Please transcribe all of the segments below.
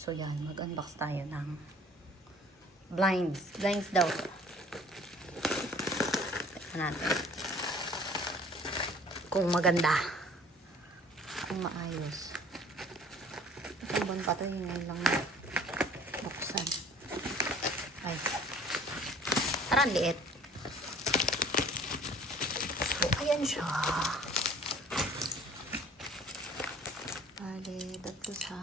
So yan, mag-unbox tayo ng blinds. Blinds daw. Tignan natin. Kung maganda. Kung maayos. Ito ba pa ito? Yung ngayon lang buksan. Ay. Parang liit. So, ayan siya. Bale, tatlo sa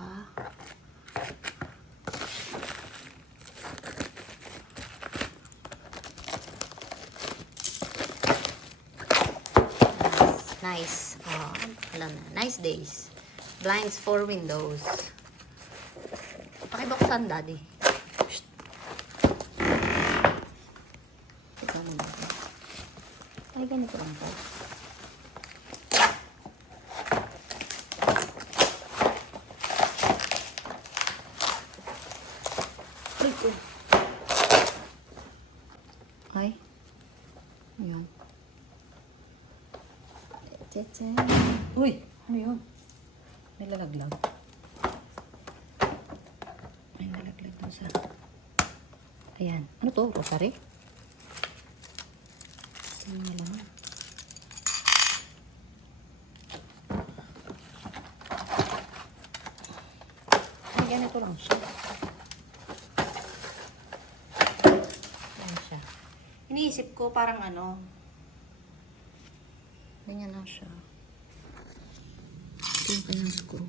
nice. Oh, alam na. Nice days. Blinds for windows. Pakibuksan, daddy. Shh. Ito mo natin. Ay, ganito lang po. Ay. Ayan. Uy! Ano yun? May lalaglag. May lalaglag doon sa... Ayan. Ano to? Rosary? Ano nga lang? Ay, ganito lang siya. Ayan siya. Iniisip ko parang ano... Ganyan lang siya. Ito yung kanyang screw.